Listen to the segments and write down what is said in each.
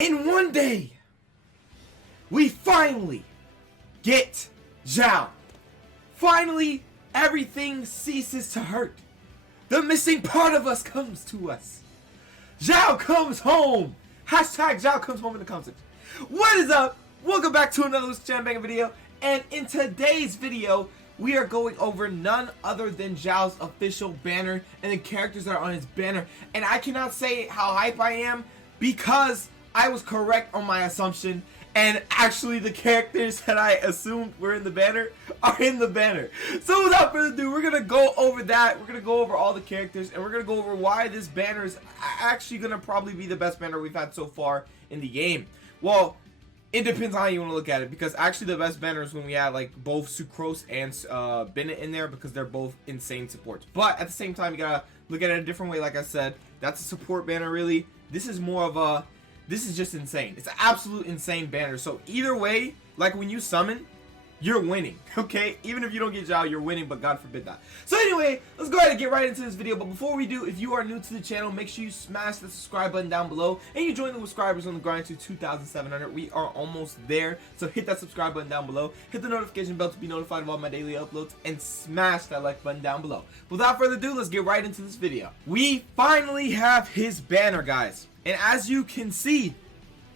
In one day, we finally get Xiao. Finally, everything ceases to hurt. The missing part of us comes to us. Xiao comes home. Hashtag Xiao comes home in the comments. What is up? Welcome back to another Xinyan video. And in today's video, we are going over none other than Xiao's official banner and the characters that are on his banner. And I cannot say how hype I am because I was correct on my assumption, and actually the characters that I assumed were in the banner are in the banner. So without further ado, we're gonna go over that. We're gonna go over all the characters, and we're gonna go over why this banner is actually gonna probably be the best banner we've had so far in the game. Well, it depends on how you want to look at it, because actually the best banner is when we had like both Sucrose and Bennett in there, because they're both insane supports. But at the same time, you gotta look at it a different way. Like I said, that's a support banner really. This is more of a, this is just insane. It's an absolute insane banner. So either way, like when you summon, you're winning, okay? Even if you don't get Xiao, you're winning, but God forbid that. So anyway, let's go ahead and get right into this video. But before we do, if you are new to the channel, make sure you smash the subscribe button down below, and you join the subscribers on the grind to 2,700. We are almost there, so hit that subscribe button down below, hit the notification bell to be notified of all my daily uploads, and smash that like button down below. Without further ado, let's get right into this video. We finally have his banner, guys, and as you can see,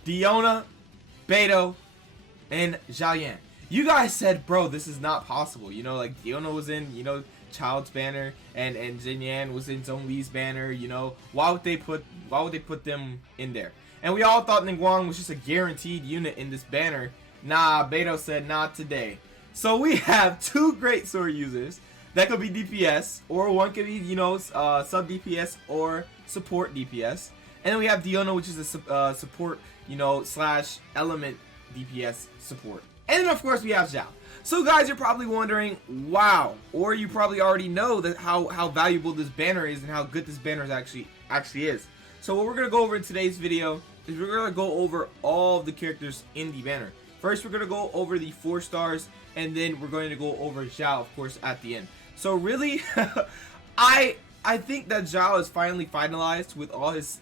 Diona, Beidou, and Xinyan. You guys said, bro, this is not possible. You know, like Diona was in, you know, Child's banner, and Xinyan was in Zhongli's banner. You know, why would they put them in there? And we all thought Ningguang was just a guaranteed unit in this banner. Nah, Beidou said not today. So we have two great sword users that could be DPS, or one could be, you know, sub DPS or support DPS. And then we have Diona, which is a support, you know, slash element DPS support. And then of course we have Xiao. So guys, you're probably wondering, wow, or you probably already know that how valuable this banner is and how good this banner is actually is. So what we're gonna go over in today's video is we're gonna go over all of the characters in the banner. First, we're gonna go over the 4 stars, and then we're going to go over Xiao, of course, at the end. So really, I think that Xiao is finally finalized with all his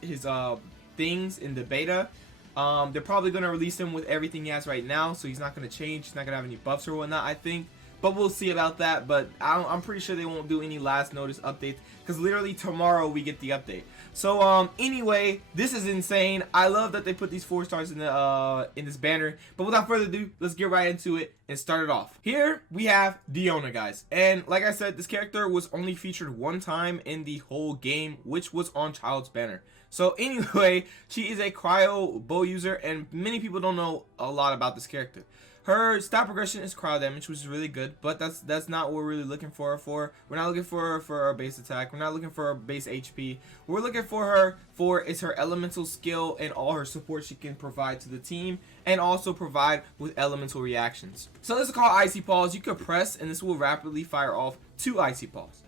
things in the beta. They're probably going to release him with everything he has right now, so he's not going to change. He's not going to have any buffs or whatnot, I think. But we'll see about that. But I'm pretty sure they won't do any last notice updates, because literally tomorrow we get the update. So anyway, this is insane. I love that they put these 4 stars in this banner. But without further ado, let's get right into it and start it off. Here we have Diona, guys, and like I said, this character was only featured one time in the whole game, which was on Child's banner. So anyway, she is a cryo bow user, and many people don't know a lot about this character. Her stat progression is cryo damage, which is really good, but that's not what we're really looking for her for. We're not looking for her for our base attack. We're not looking for her base HP. What we're looking for her for is her elemental skill and all her support she can provide to the team, and also provide with elemental reactions. So this is called Icy Paws. You could press, and this will rapidly fire off 2 Icy Paws.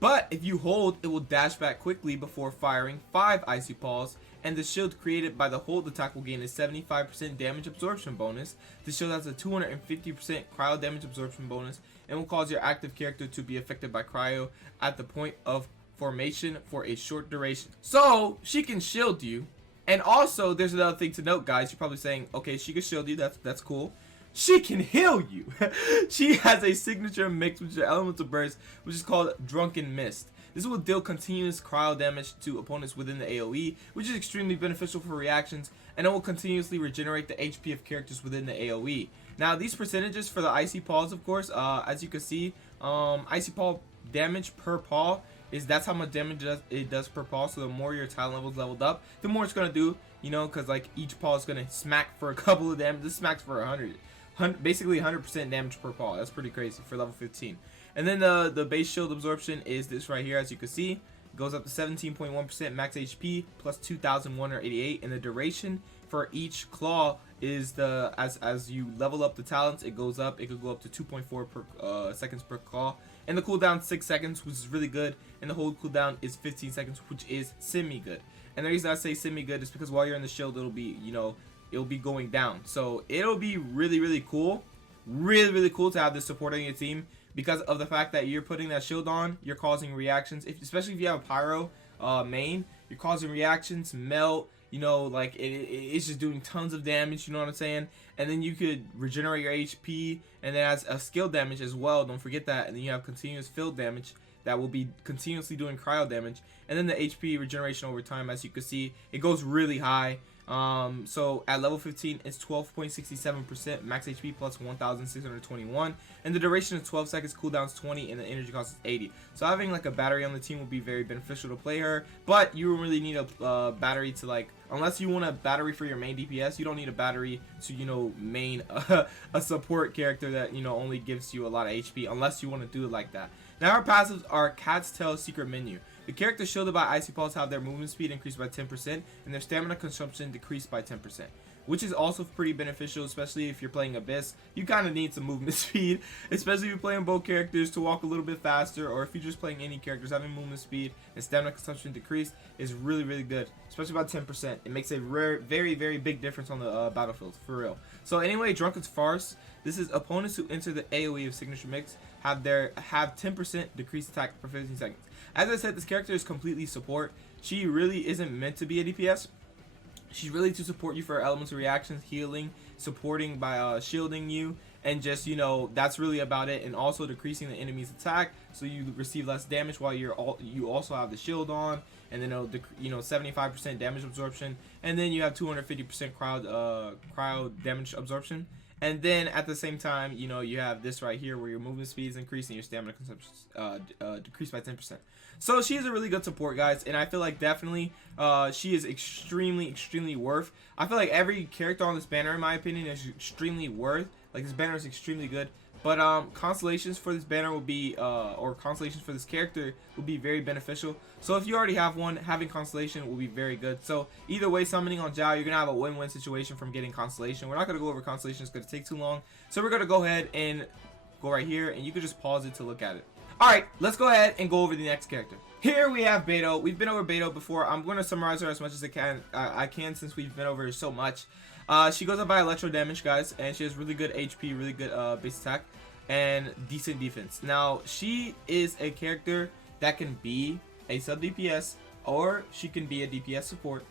But if you hold, it will dash back quickly before firing 5 Icy Paws, and the shield created by the hold attack will gain a 75% damage absorption bonus. The shield has a 250% cryo damage absorption bonus, and will cause your active character to be affected by cryo at the point of formation for a short duration. So she can shield you, and also there's another thing to note, guys. You're probably saying, okay, she can shield you, that's cool. She can heal you. She has a signature mix with your elemental burst, which is called Drunken Mist. This will deal continuous cryo damage to opponents within the AoE, which is extremely beneficial for reactions, and it will continuously regenerate the HP of characters within the AoE. Now, these percentages for the Icy Paws, of course, as you can see, Icy Paw damage per paw that's how much damage it does per paw. So the more your talent level's leveled up, the more it's gonna do, you know, because like each paw is gonna smack for a couple of damage. This smacks for 100, basically 100% damage per paw. That's pretty crazy for level 15. And then the base shield absorption is this right here, as you can see. It goes up to 17.1% max HP plus 2,188, and the duration for each claw is as you level up the talents, it goes up. It could go up to 2.4 seconds per claw, and the cooldown 6 seconds, which is really good, and the hold cooldown is 15 seconds, which is semi good. And the reason I say semi good is because while you're in the shield, it'll be, you know, it'll be going down, so it'll be really cool, really cool to have this supporting your team, because of the fact that you're putting that shield on, you're causing reactions, especially if you have a pyro main, you're causing reactions, melt, you know, like it's just doing tons of damage, you know what I'm saying? And then you could regenerate your HP, and then as a skill damage as well, don't forget that. And then you have continuous field damage that will be continuously doing cryo damage, and then the HP regeneration over time, as you can see, it goes really high. So at level 15 it's 12.67% max HP plus 1621, and the duration is 12 seconds, cooldown's 20, and the energy cost is 80. So having like a battery on the team will be very beneficial to play her, but you don't really need a battery to, like, unless you want a battery for your main DPS, you don't need a battery to, you know, main a support character that, you know, only gives you a lot of HP, unless you want to do it like that. Now our passives are Cat's Tail Secret Menu. The characters shielded by Icy Pulse have their movement speed increased by 10% and their stamina consumption decreased by 10%, which is also pretty beneficial, especially if you're playing Abyss. You kind of need some movement speed, especially if you're playing both characters, to walk a little bit faster, or if you're just playing any characters. Having movement speed and stamina consumption decreased is really good, especially about 10%. It makes a very big difference on the battlefield, for real. So anyway, Drunken's Farce. This is opponents who enter the AoE of Signature Mix have 10% decreased attack per 15 seconds. As I said, this character is completely support. She really isn't meant to be a DPS. She's really to support you for her elemental reactions, healing, supporting by shielding you, and just, you know, that's really about it. And also decreasing the enemy's attack, so you receive less damage while you also have the shield on, and then it'll, you know, 75% damage absorption, and then you have 250% cryo damage absorption. And then at the same time, you know, you have this right here where your movement speed is increasing, your stamina consumption decreased by 10%. So she is a really good support, guys, and I feel like definitely she is extremely worth. I feel like every character on this banner, in my opinion, is extremely worth. Like, this banner is extremely good. But constellations for this banner will be, or constellations for this character will be very beneficial. So if you already have one, having constellation will be very good. So either way, summoning on Xiao, you're gonna have a win-win situation from getting constellation. We're not gonna go over constellation; it's gonna take too long. So we're gonna go ahead and go right here, and you can just pause it to look at it. All right, let's go ahead and go over the next character. Here we have Beidou. We've been over Beidou before. I'm going to summarize her as much as I can since we've been over her so much. She goes up by electro damage, guys, and she has really good HP, really good base attack, and decent defense. Now, she is a character that can be a sub DPS, or she can be a DPS support,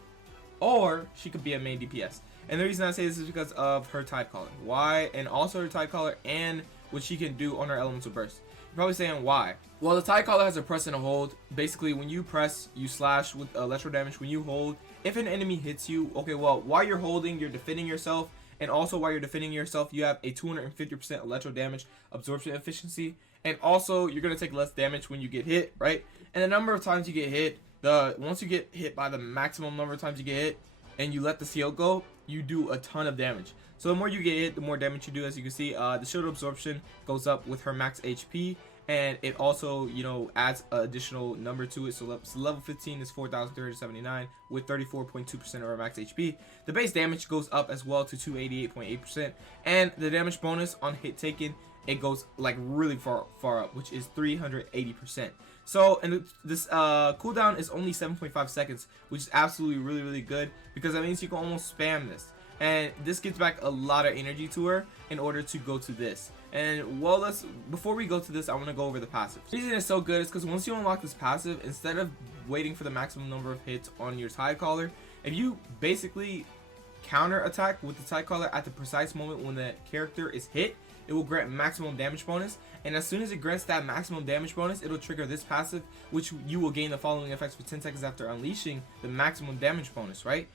or she could be a main DPS. And the reason I say this is because of her Tide Caller. Why? And also her Tide Caller and what she can do on her elemental burst. You're probably saying why? Well, the Tide Caller has a press and a hold. Basically, when you press, you slash with electro damage. When you hold, if an enemy hits you, okay, well, while you're holding, you're defending yourself, and also while you're defending yourself, you have a 250% electro damage absorption efficiency, and also you're gonna take less damage when you get hit, right? And the number of times you get hit, once you get hit by the maximum number of times you get hit, and you let the shield go, you do a ton of damage. So the more you get hit, the more damage you do. As you can see, the shield absorption goes up with her max HP, and it also, you know, adds an additional number to it. So level 15 is 4,379 with 34.2% of her max HP. The base damage goes up as well to 288.8%, and the damage bonus on hit taken, it goes like really far up, which is 380%. So, and this cooldown is only 7.5 seconds, which is absolutely really good, because that means you can almost spam this. And this gives back a lot of energy to her in order to go to this. And well, before we go to this, I want to go over the passive. The reason it's so good is because once you unlock this passive, instead of waiting for the maximum number of hits on your Tide Caller, if you basically counter attack with the Tide Caller at the precise moment when the character is hit, it will grant maximum damage bonus. And as soon as it grants that maximum damage bonus, it'll trigger this passive, which you will gain the following effects for 10 seconds after unleashing the maximum damage bonus, right?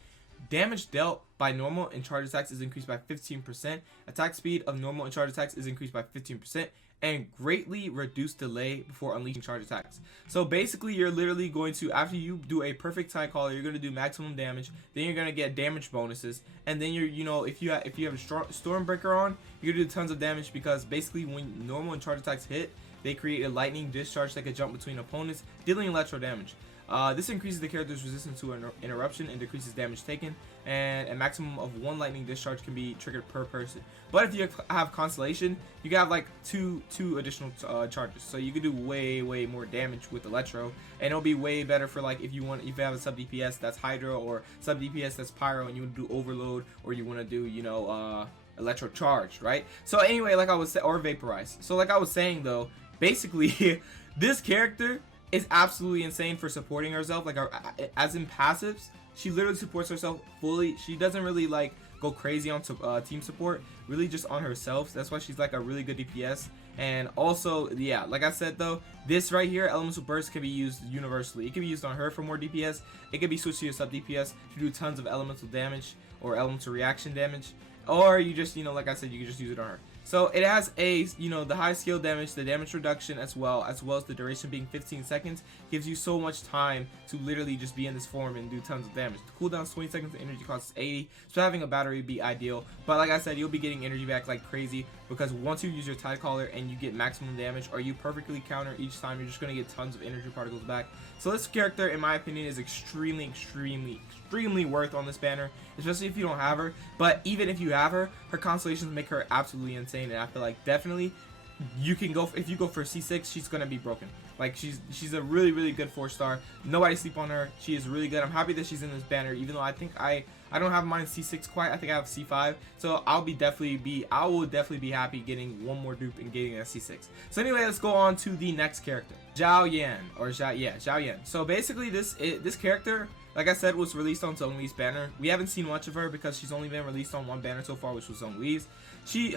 Damage dealt by normal and charge attacks is increased by 15%. Attack speed of normal and charge attacks is increased by 15%. And greatly reduced delay before unleashing charge attacks. So basically, you're literally going to, after you do a perfect Tide Caller, you're going to do maximum damage. Then you're going to get damage bonuses. And then you're, you know, if you have a Stormbreaker on, you're going to do tons of damage, because basically when normal and charge attacks hit, they create a lightning discharge that can jump between opponents, dealing electro damage. This increases the character's resistance to an interruption and decreases damage taken, and a maximum of 1 lightning discharge can be triggered per person. But if you have Constellation, you can have like two additional charges, so you can do way more damage with Electro, and it'll be way better for, like, if you have a sub DPS that's Hydra, or sub DPS that's Pyro, and you want to do Overload, or you want to do, you know, Electro Charge, right? So anyway, like I was saying, or Vaporize. So like I was saying though, basically this character is absolutely insane for supporting herself. Like, as in passives, she literally supports herself fully. She doesn't really like go crazy on team support, really just on herself. So that's why she's like a really good DPS. And also, yeah, like I said though, this right here, Elemental Burst, can be used universally. It can be used on her for more DPS. It can be switched to your sub DPS to do tons of elemental damage or elemental reaction damage, or you just, you know, like I said, you can just use it on her. So it has a, you know, the high skill damage, the damage reduction, as well as the duration being 15 seconds, gives you so much time to literally just be in this form and do tons of damage. The cooldown is 20 seconds, the energy cost is 80, so having a battery would be ideal. But like I said, you'll be getting energy back like crazy, because once you use your Tide Caller and you get maximum damage, or you perfectly counter each time, you're just going to get tons of energy particles back. So this character, in my opinion, is extremely worth on this banner, especially if you don't have her. But even if you have her, her constellations make her absolutely insane, and I feel like definitely you can go, if you go for C6, she's gonna be broken. Like she's a really good 4-star. Nobody sleep on her. She is really good. I'm happy that she's in this banner, even though I think I don't have mine C6 quite. I think I have C5. So I will definitely be happy getting one more dupe and getting a C6. So anyway, let's go on to the next character, Xiaoyan, or Xiaoyan. So basically this character, like I said, was released on Zhongli's banner. We haven't seen much of her because she's only been released on one banner so far, which was Zhongli's.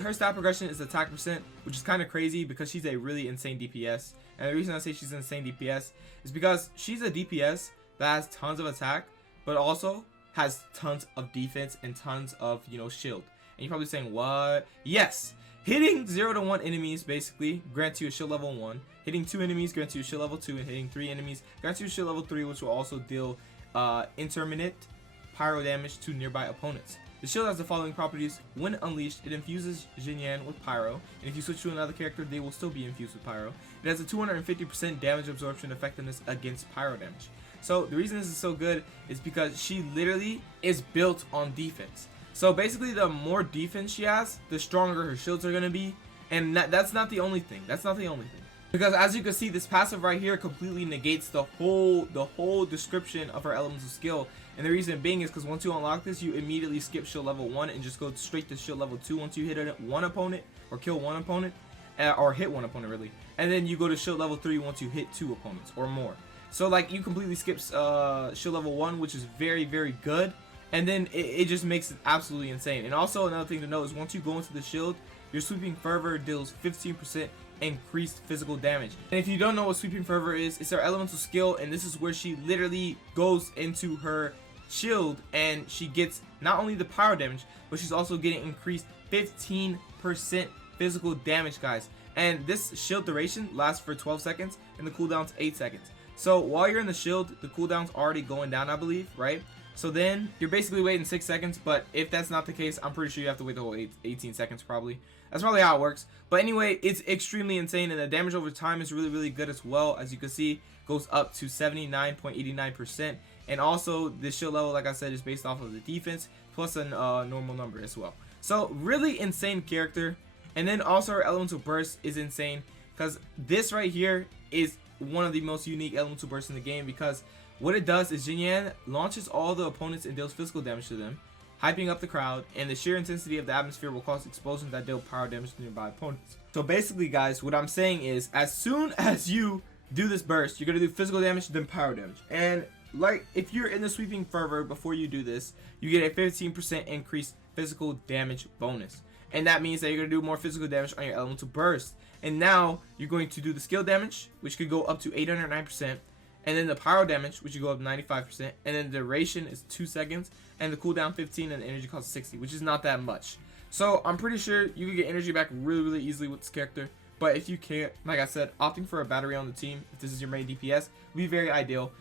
Her stat progression is attack percent, which is kind of crazy because she's a really insane DPS. And the reason I say she's an insane DPS is because she's a DPS that has tons of attack, but also has tons of defense and tons of, you know, shield. And you're probably saying, what? Yes! Hitting 0 to 1 enemies basically grants you a shield level 1. Hitting 2 enemies grants you a shield level 2, and hitting 3 enemies grants you a shield level 3, which will also deal intermittent pyro damage to nearby opponents. The shield has the following properties. When unleashed, it infuses xinyan with pyro, and if you switch to another character, they will still be infused with pyro. It has a 250% damage absorption effectiveness against pyro damage. So the reason this is so good is because she literally is built on defense. So basically, the more defense she has, the stronger her shields are going to be. And that's not the only thing. Because as you can see, this passive right here completely negates the whole description of her elemental skill. And the reason being is because once you unlock this, you immediately skip shield level 1 and just go straight to shield level 2 once you hit one opponent, or kill one opponent, or hit one opponent really. And then you go to shield level 3 once you hit 2 opponents or more. So like you completely skip shield level 1, which is very good. And then it just makes it absolutely insane. And also another thing to note is once you go into the shield, your sweeping fervor deals 15% increased physical damage. And if you don't know what sweeping fervor is, it's her elemental skill, and this is where she literally goes into her shield and she gets not only the pyro damage, but she's also getting increased 15% physical damage, guys. And this shield duration lasts for 12 seconds and the cooldown's 8 seconds. So while you're in the shield, the cooldown's already going down, I believe, right? So then you're basically waiting 6 seconds, but if that's not the case, I'm pretty sure you have to wait the whole 18 seconds probably. That's probably how it works. But anyway, it's extremely insane, and the damage over time is really good as well. As you can see, goes up to 79.89%. And also, this shield level, like I said, is based off of the defense plus a normal number as well. So really insane character. And then also her elemental burst is insane, because this right here is one of the most unique elemental bursts in the game, because what it does is xinyan launches all the opponents and deals physical damage to them, hyping up the crowd, and the sheer intensity of the atmosphere will cause explosions that deal power damage to nearby opponents. So basically, guys, what I'm saying is, as soon as you do this burst, you're going to do physical damage, then power damage. And like, if you're in the sweeping fervor before you do this, you get a 15% increased physical damage bonus. And that means that you're going to do more physical damage on your elemental burst. And now you're going to do the skill damage, which could go up to 809%. And then the pyro damage, which you go up 95%, and then the duration is 2 seconds, and the cooldown 15, and the energy cost 60, which is not that much. So I'm pretty sure you can get energy back really easily with this character. But if you can't, like I said, opting for a battery on the team, if this is your main DPS, would be very ideal.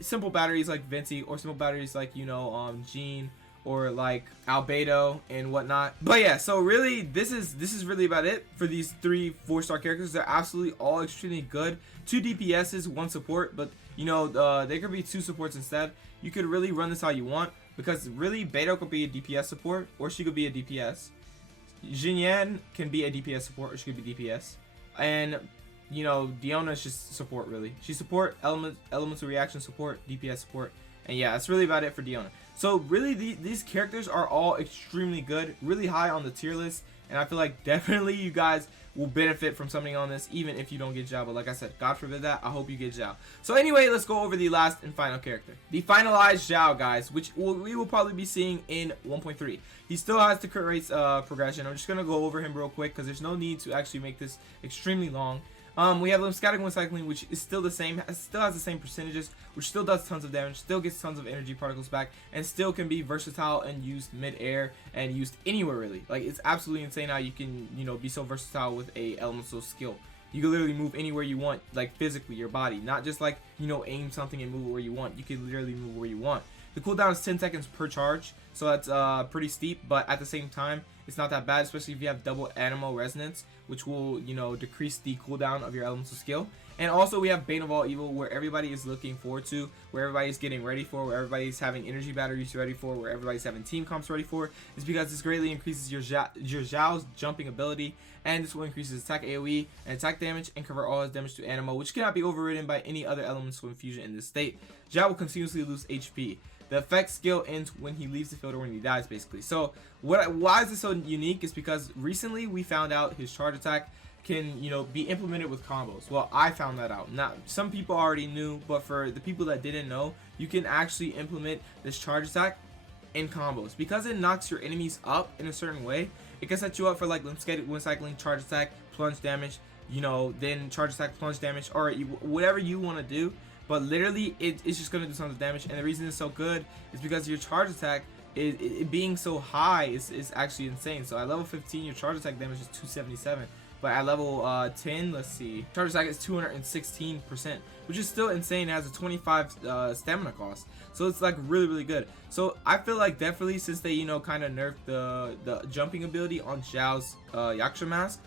Simple batteries like Venti, or simple batteries like, you know, Jean, or like beidou and whatnot. But yeah, so really this is really about it for these 3 4-star characters. They're absolutely all extremely good. 2 DPSs, 1 support, but you know, they could be 2 supports instead. You could really run this how you want, because really beidou could be a DPS support, or she could be a DPS. Xinyan can be a DPS support, or she could be DPS. And you know, Diona is just support really. She's support, elemental reaction support, DPS support. And yeah, that's really about it for Diona. So really these characters are all extremely good, really high on the tier list, and I feel like definitely you guys will benefit from something on this even if you don't get Xiao. But like I said, God forbid that, I hope you get Xiao. So anyway, let's go over the last and final character, the finalized Xiao, guys, which we will probably be seeing in 1.3. He still has the crit rates progression. I'm just gonna go over him real quick because there's no need to actually make this extremely long. We have lymphatic when cycling, which is still the same, still has the same percentages, which still does tons of damage, still gets tons of energy particles back, and still can be versatile and used mid-air and used anywhere really. Like, it's absolutely insane how you can, you know, be so versatile with a elemental skill. You can literally move anywhere you want, like physically, your body, not just like, you know, aim something and move it where you want. You can literally move where you want. The cooldown is 10 seconds per charge, so that's pretty steep, but at the same time, it's not that bad, especially if you have double animal resonance, which will, you know, decrease the cooldown of your elemental skill. And also we have Bane of All Evil, where everybody is looking forward to, where everybody's getting ready for, where everybody's having energy batteries ready for, where everybody's having team comps ready for, is because this greatly increases your Xiao's jumping ability, and this will increase his attack AoE and attack damage and convert all his damage to animal, which cannot be overridden by any other elemental infusion in this state. Xiao will continuously lose HP. The effect skill ends when he leaves the field or when he dies, basically. So why is this so unique is because recently we found out his charge attack can, you know, be implemented with combos. Well, I found that out. Now, some people already knew, but for the people that didn't know, you can actually implement this charge attack in combos. Because it knocks your enemies up in a certain way, it can set you up for like lymphatic when cycling, charge attack, plunge damage, you know, then charge attack, plunge damage, or whatever you want to do. But literally, it's just going to do tons of damage. And the reason it's so good is because your charge attack, it being so high, is actually insane. So at level 15, your charge attack damage is 277. But at level 10, let's see, charge attack is 216%, which is still insane. It has a 25 stamina cost. So it's like really good. So I feel like definitely since they, you know, kind of nerfed the jumping ability on Xiao's Yaksha mask,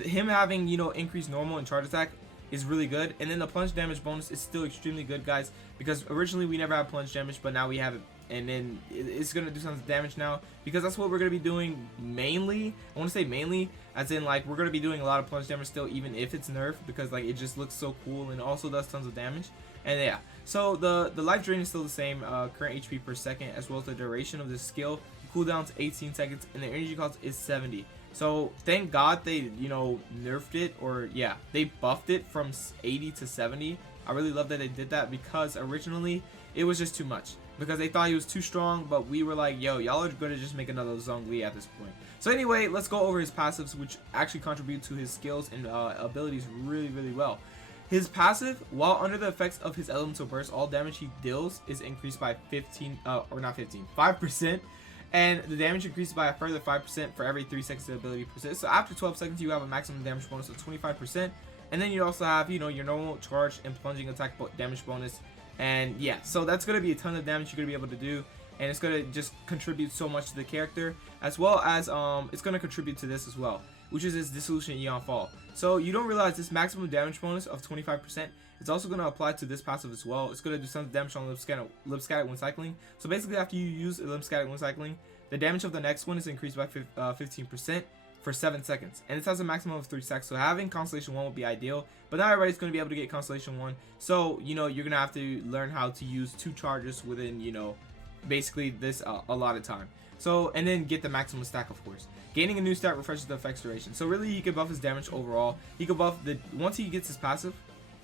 him having, you know, increased normal and charge attack is really good. And then the plunge damage bonus is still extremely good, guys, because originally we never had plunge damage, but now we have it, and then it's gonna do tons of damage now, because that's what we're gonna be doing mainly. I want to say mainly as in like we're gonna be doing a lot of plunge damage still, even if it's nerfed, because like it just looks so cool and also does tons of damage. And yeah, so the life drain is still the same, current HP per second, as well as the duration of the skill. The cooldown's 18 seconds and the energy cost is 70. So thank God they, you know, nerfed it, or yeah, they buffed it from 80 to 70. I really love that they did that, because originally it was just too much, because they thought he was too strong, but we were like, yo, y'all are gonna just make another Zhongli at this point. So anyway, let's go over his passives, which actually contribute to his skills and abilities really well. His passive, while under the effects of his elemental burst, all damage he deals is increased by 5%, and the damage increases by a further 5% for every 3 seconds the ability persists. So after 12 seconds, you have a maximum damage bonus of 25%, and then you also have, you know, your normal charge and plunging attack damage bonus. And yeah, so that's going to be a ton of damage you're going to be able to do, and it's going to just contribute so much to the character, as well as it's going to contribute to this as well, which is his Dissolution Eon Fall. So you don't realize this maximum damage bonus of 25% is also going to apply to this passive as well. It's going to do some damage on lymphatic when cycling. So basically, after you use lymphatic when cycling, the damage of the next one is increased by 15% for 7 seconds, and it has a maximum of 3 seconds. So having Constellation 1 would be ideal, but not everybody's going to be able to get Constellation 1. So, you know, you're going to have to learn how to use 2 charges within, you know, basically this a lot of time. So, and then get the maximum stack, of course. Gaining a new stat refreshes the effect's duration. So really, he can buff his damage overall. He can buff once he gets his passive,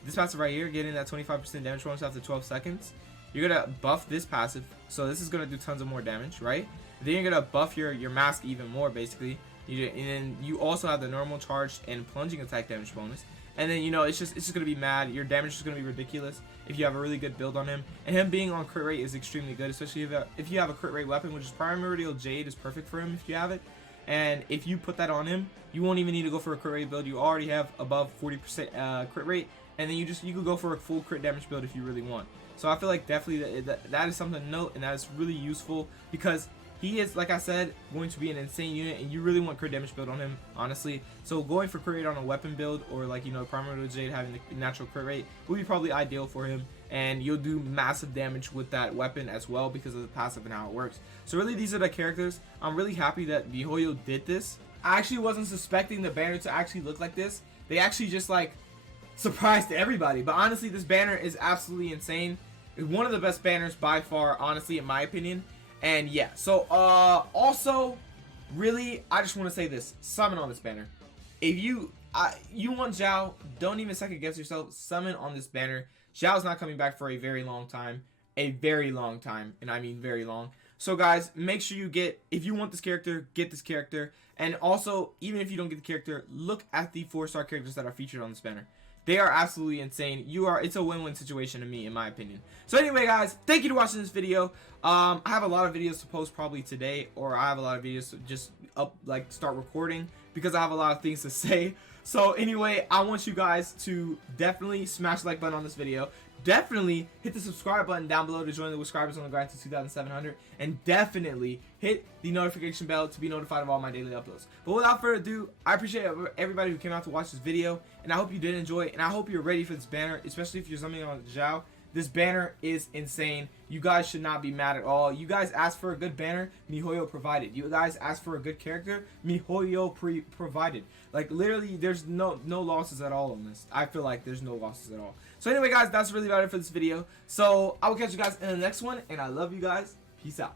this passive right here, getting that 25% damage bonus after 12 seconds. You're going to buff this passive, so this is going to do tons of more damage, right? Then you're going to buff your mask even more, basically. And then you also have the normal charge and plunging attack damage bonus. And then, you know, it's just going to be mad. Your damage is going to be ridiculous if you have a really good build on him. And him being on crit rate is extremely good, especially if you have a crit rate weapon, which is Primordial Jade is perfect for him if you have it. And if you put that on him, you won't even need to go for a crit rate build. You already have above 40% crit rate, and then you could go for a full crit damage build if you really want. So I feel like definitely that is something to note, and that is really useful, because he is, like I said, going to be an insane unit, and you really want crit damage build on him, honestly. So going for crit rate on a weapon build, or like, you know, Primordial Jade having the natural crit rate, would be probably ideal for him. And you'll do massive damage with that weapon as well, because of the passive and how it works. So really, these are the characters. I'm really happy that miHoYo did this. I actually wasn't suspecting the banner to actually look like this. They actually just like surprised everybody. But honestly, this banner is absolutely insane. It's one of the best banners by far, honestly, in my opinion. And yeah, so also, really, I just want to say this: summon on this banner. If you want Xiao, don't even second guess yourself. Summon on this banner. Xiao's not coming back for a very long time, and I mean very long. So guys, make sure you get, if you want this character, get this character. And also, even if you don't get the character, look at the 4-star characters that are featured on this banner. They are absolutely insane. It's a win-win situation to me, in my opinion. So anyway, guys, thank you for watching this video. I have a lot of videos to post probably today, or I have a lot of videos to just start recording because I have a lot of things to say. So anyway, I want you guys to definitely smash the like button on this video. Definitely hit the subscribe button down below to join the subscribers on the grind to 2,700, and definitely hit the notification bell to be notified of all my daily uploads. But without further ado, I appreciate everybody who came out to watch this video, and I hope you did enjoy it, and I hope you're ready for this banner, especially if you're summoning on Xiao. This banner is insane. You guys should not be mad at all. You guys asked for a good banner, miHoYo provided. You guys asked for a good character, miHoYo provided. Like literally, there's no losses at all on this. I feel like there's no losses at all. So anyway, guys, that's really about it for this video. So I will catch you guys in the next one, and I love you guys. Peace out.